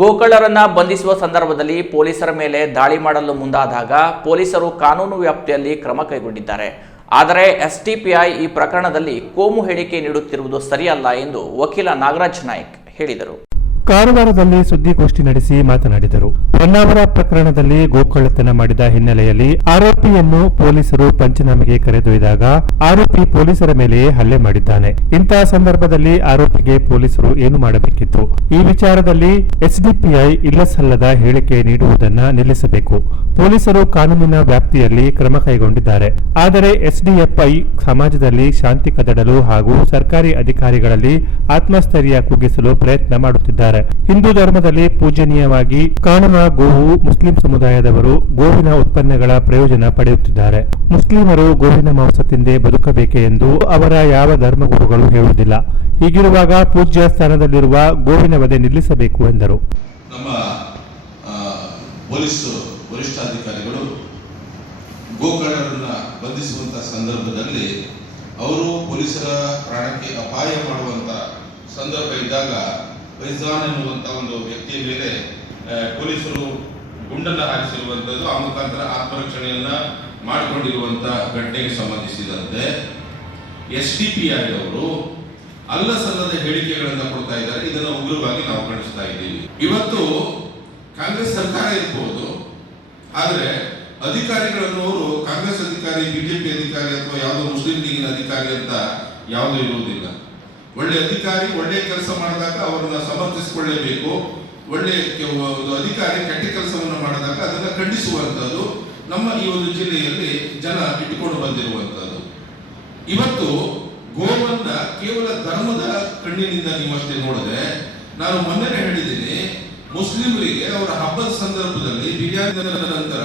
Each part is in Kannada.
ಗೋಕಳ್ಳರನ್ನ ಬಂಧಿಸುವ ಸಂದರ್ಭದಲ್ಲಿ ಪೊಲೀಸರ ಮೇಲೆ ದಾಳಿ ಮಾಡಲು ಮುಂದಾದಾಗ ಪೊಲೀಸರು ಕಾನೂನು ವ್ಯಾಪ್ತಿಯಲ್ಲಿ ಕ್ರಮ ಕೈಗೊಂಡಿದ್ದಾರೆ. ಆದರೆ ಎಸ್ಟಿಪಿಐ ಈ ಪ್ರಕರಣದಲ್ಲಿ ಕೋಮು ಹೇಳಿಕೆ ನೀಡುತ್ತಿರುವುದು ಸರಿಯಲ್ಲ ಎಂದು ವಕೀಲ ನಾಗರಾಜ್ ನಾಯ್ಕ್ ಹೇಳಿದರು. ಕಾರವಾರದಲ್ಲಿ ಸುದ್ದಿಗೋಷ್ಠಿ ನಡೆಸಿ ಮಾತನಾಡಿದರು. ಹೊನ್ನಾವರ ಪ್ರಕರಣದಲ್ಲಿ ಗೋಕಳ್ಳತನ ಮಾಡಿದ ಹಿನ್ನೆಲೆಯಲ್ಲಿ ಆರೋಪಿಯನ್ನು ಪೊಲೀಸರು ಪಂಚನಾಮೆಗೆ ಕರೆದೊಯ್ದಾಗ ಆರೋಪಿ ಪೊಲೀಸರ ಮೇಲೆಯೇ ಹಲ್ಲೆ ಮಾಡಿದ್ದಾನೆ. ಇಂತಹ ಸಂದರ್ಭದಲ್ಲಿ ಆರೋಪಿಗೆ ಪೊಲೀಸರು ಏನು ಮಾಡಬೇಕಿತ್ತು? ಈ ವಿಚಾರದಲ್ಲಿ ಎಸ್ಡಿಪಿಐ ಇಲ್ಲಸಲ್ಲದ ಹೇಳಿಕೆ ನೀಡುವುದನ್ನ ನಿಲ್ಲಿಸಬೇಕು. ಪೊಲೀಸರು ಕಾನೂನಿನ ವ್ಯಾಪ್ತಿಯಲ್ಲಿ ಕ್ರಮ ಕೈಗೊಂಡಿದ್ದಾರೆ. ಆದರೆ ಎಸ್ಡಿಎಫ್ಐ ಸಮಾಜದಲ್ಲಿ ಶಾಂತಿ ಕದಡಲು ಹಾಗೂ ಸರ್ಕಾರಿ ಅಧಿಕಾರಿಗಳಲ್ಲಿ ಆತ್ಮಸ್ಥೈರ್ಯ ಕುಗ್ಗಿಸಲು ಪ್ರಯತ್ನ ಮಾಡುತ್ತಿದ್ದಾರೆ. ಹಿಂದೂ ಧರ್ಮದಲ್ಲಿ ಪೂಜನೀಯವಾಗಿ ಕಾಣುವ ಗೋವು, ಮುಸ್ಲಿಂ ಸಮುದಾಯದವರು ಗೋವಿನ ಉತ್ಪನ್ನಗಳ ಪ್ರಯೋಜನ ಪಡೆಯುತ್ತಿದ್ದಾರೆ. ಮುಸ್ಲಿಮರು ಗೋವಿನ ಮಾಂಸ ತಿಂದೇ ಬದುಕಬೇಕೆ ಎಂದು ಅವರ ಯಾವ ಧರ್ಮಗುರುಗಳು ಹೇಳುವುದಿಲ್ಲ. ಹೀಗಿರುವಾಗ ಪೂಜ್ಯ ಸ್ಥಾನದಲ್ಲಿರುವ ಗೋವಿನ ವಧೆ ನಿಲ್ಲಿಸಬೇಕು ಎಂದರು. ನಮ್ಮ ಪೊಲೀಸ್ ವರಿಷ್ಠಾಧಿಕಾರಿಗಳು ಗೋಕರ್ಣರನ್ನ ಬಂಧಿಸುವಂತಹ ಸಂದರ್ಭದಲ್ಲಿ ಅವರು ಪೊಲೀಸರ ಪ್ರಾಣಕ್ಕೆ ಅಪಾಯ ಮಾಡುವಂತ ಸಂದರ್ಭ ಇದ್ದಾಗ ಫೈಜಾನ್ ಎನ್ನುವಂಥ ಒಂದು ವ್ಯಕ್ತಿಯ ಮೇಲೆ ಪೊಲೀಸರು ಗುಂಡನ್ನು ಹಾರಿಸಿರುವಂಥದ್ದು ಆ ಮುಖಾಂತರ ಆತ್ಮರಕ್ಷಣೆಯನ್ನ ಮಾಡಿಕೊಂಡಿರುವಂಥ ಘಟನೆಗೆ ಸಂಬಂಧಿಸಿದಂತೆ ಎಸ್ ಡಿ ಪಿ ಆಗಿ ಅವರು ಅಲ್ಲ ಸಲ್ಲದ ಹೇಳಿಕೆಗಳನ್ನು ಕೊಡ್ತಾ ಇದ್ದಾರೆ. ಇದನ್ನು ಉಗ್ರವಾಗಿ ನಾವು ಕಾಣಿಸ್ತಾ ಇದ್ದೀವಿ. ಇವತ್ತು ಕಾಂಗ್ರೆಸ್ ಸರ್ಕಾರ ಇರ್ಬೋದು, ಆದರೆ ಅಧಿಕಾರಿಗಳನ್ನವರು ಕಾಂಗ್ರೆಸ್ ಅಧಿಕಾರಿ ಬಿಜೆಪಿ ಅಧಿಕಾರಿ ಅಥವಾ ಯಾವುದೋ ಮುಸ್ಲಿಂ ಲೀಗಿನ ಅಧಿಕಾರಿ ಅಂತ ಯಾವುದೂ ಇರುವುದಿಲ್ಲ. ಒಳ್ಳೆ ಅಧಿಕಾರಿ ಒಳ್ಳೆ ಕೆಲಸ ಮಾಡಿದಾಗ ಅವರನ್ನ ಸಮರ್ಥಿಸಿಕೊಳ್ಳೇಬೇಕು. ಒಳ್ಳೆ ಅಧಿಕಾರಿ ಕೆಟ್ಟ ಕೆಲಸವನ್ನು ಮಾಡಿದಾಗ ಅದನ್ನು ಖಂಡಿಸುವಂಥದ್ದು ನಮ್ಮ ಈ ಒಂದು ಜಿಲ್ಲೆಯಲ್ಲಿ ಜನ ಇಟ್ಟುಕೊಂಡು ಬಂದಿರುವಂಥದ್ದು ಇವತ್ತು ಗೋವನ್ನ ಕೇವಲ ಧರ್ಮದ ಕಣ್ಣಿನಿಂದ ನೀವಷ್ಟೇ ನೋಡದೆ ನಾನು ಮೊನ್ನೆ ಹೇಳಿದ್ದೀನಿ, ಮುಸ್ಲಿಮರಿಗೆ ಅವರ ಹಬ್ಬದ ಸಂದರ್ಭದಲ್ಲಿ ಬಿರಿಯಾನಿ ನಂತರ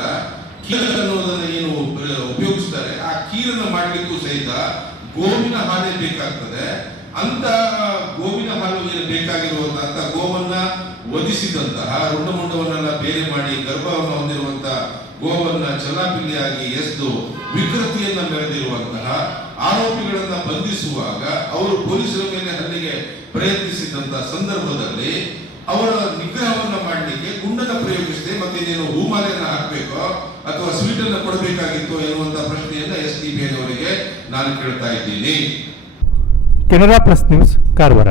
ಕೀರ್ ಅನ್ನೋದನ್ನ ಏನು ಉಪ- ಉಪಯೋಗಿಸ್ತಾರೆ, ಆ ಕೀರನ್ನು ಮಾಡಲಿಕ್ಕೂ ಸಹಿತ ಗೋವಿನ ಹಾಲೆ ಬೇಕಾಗ್ತದೆ. ಅಂತ ಗೋವಿನ ಹಾಲು ಏನು ಬೇಕಾಗಿರುವಂತಹ ಗೋವನ್ನ ವಧಿಸಿದಂತಹ ರುಂಡಮುಂಡವನ್ನೆಲ್ಲ ಬೇರೆ ಮಾಡಿ ಗರ್ಭವನ್ನು ಹೊಂದಿರುವಂತಹ ಗೋವನ್ನ ಚಲಾಪಿಲ್ಲಿಯಾಗಿ ಎಸ್ದು ವಿಕೃತಿಯನ್ನ ಮೆರೆದಿರುವಂತಹ ಆರೋಪಿಗಳನ್ನ ಬಂಧಿಸುವಾಗ ಅವರು ಪೊಲೀಸರ ಮೇಲೆ ಹಲ್ಲಿಗೆ ಪ್ರಯತ್ನಿಸಿದಂತಹ ಸಂದರ್ಭದಲ್ಲಿ ಅವರ ನಿಗ್ರಹವನ್ನ ಮಾಡಲಿಕ್ಕೆ ಗುಂಡನ ಪ್ರಯೋಗಿಸಿದೆ ಮತ್ತೆ ಇನ್ನೇನು ಹೂಮಾಲೆಯನ್ನ ಹಾಕಬೇಕೋ ಅಥವಾ ಸ್ವೀಟ್ ಅನ್ನ ಕೊಡಬೇಕಾಗಿತ್ತು ಎನ್ನುವಂತ ಪ್ರಶ್ನೆಯನ್ನ ಎಸ್ ಡಿ ಅವರಿಗೆ ನಾನು ಕೇಳ್ತಾ ಇದ್ದೀನಿ. Canara plus news Karwar